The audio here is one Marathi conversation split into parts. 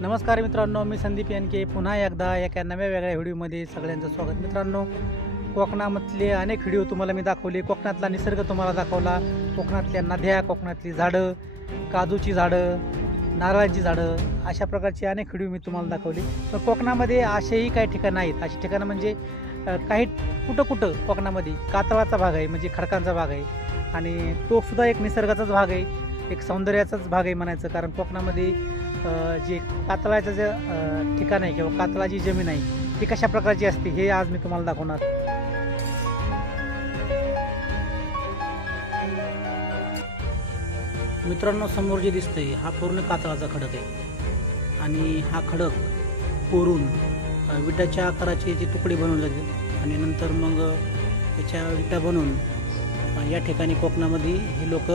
नमस्कार मित्रांनो, मी संदीप यांके पुन्हा एकदा एका नव्या वेगळ्या व्हिडिओमध्ये सगळ्यांचं स्वागत। मित्रांनो, कोकणामधले अनेक व्हिडिओ तुम्हाला मी दाखवले, कोकणातला निसर्ग तुम्हाला दाखवला, कोकणातल्या नद्या, कोकणातली झाडं, काजूची झाडं, नारळाची झाडं, अशा प्रकारचे अनेक व्हिडिओ मी तुम्हाला दाखवले। तर कोकणामध्ये असेही काही ठिकाणं आहेत, अशी ठिकाणं म्हणजे काही कुठं कोकणामध्ये कातळाचा भाग आहे, म्हणजे खडकांचा भाग आहे आणि तो सुद्धा एक निसर्गाचाच भाग आहे, एक सौंदर्याचाच भाग आहे म्हणायचं। कारण कोकणामध्ये जे कातळाचं जे ठिकाण आहे किंवा कातळाची जमीन आहे ती कशा प्रकारची असते हे आज मी तुम्हाला दाखवणार। मित्रांनो, समोर जे दिसतंय हा पूर्ण कातळाचा खडक आहे आणि हा खडक कोरून विटाच्या आकाराचे जे तुकडे बनवले जातात आणि नंतर मग याच्या विटा बनवून या ठिकाणी कोकणामध्ये हे लोक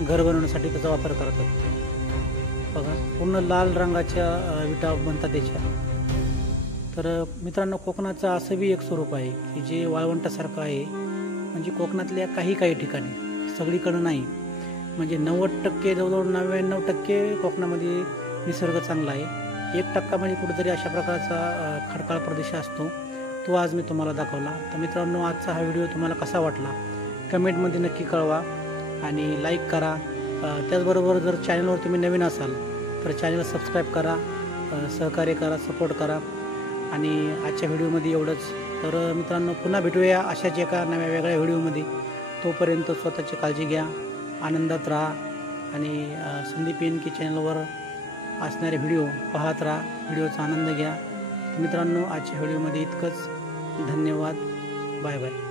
घर बनवण्यासाठी त्याचा वापर करतात। बघा, पूर्ण लाल रंगाच्या विटा बनतात त्याच्या। तर मित्रांनो, कोकणाचं असं बी एक स्वरूप आहे की जे वाळवंटासारखं आहे, म्हणजे कोकणातल्या काही ठिकाणी, सगळीकडं नाही, म्हणजे 90% जवळजवळ 99% कोकणामध्ये निसर्ग चांगला आहे। 1% म्हणजे कुठेतरी अशा प्रकारचा खडकाळ प्रदेश असतो, तो आज मी तुम्हाला दाखवला। तर मित्रांनो, आजचा हा व्हिडिओ तुम्हाला कसा वाटला कमेंटमध्ये नक्की कळवा आणि लाईक करा। त्याचबरोबर जर चॅनलवर तुम्ही नवीन असाल तर चॅनल सबस्क्राईब करा, सहकार्य करा, सपोर्ट करा। आणि आजच्या व्हिडिओमध्ये एवढंच। तर मित्रांनो, पुन्हा भेटूया अशाच एका नव्या वेगळ्या व्हिडिओमध्ये। तोपर्यंत स्वतःची काळजी घ्या, आनंदात राहा आणि संदीप यांके चॅनलवर असणारे व्हिडिओ पाहत राहा, व्हिडिओचा आनंद घ्या। मित्रांनो, आजच्या व्हिडिओमध्ये इतकंच। धन्यवाद, बाय बाय।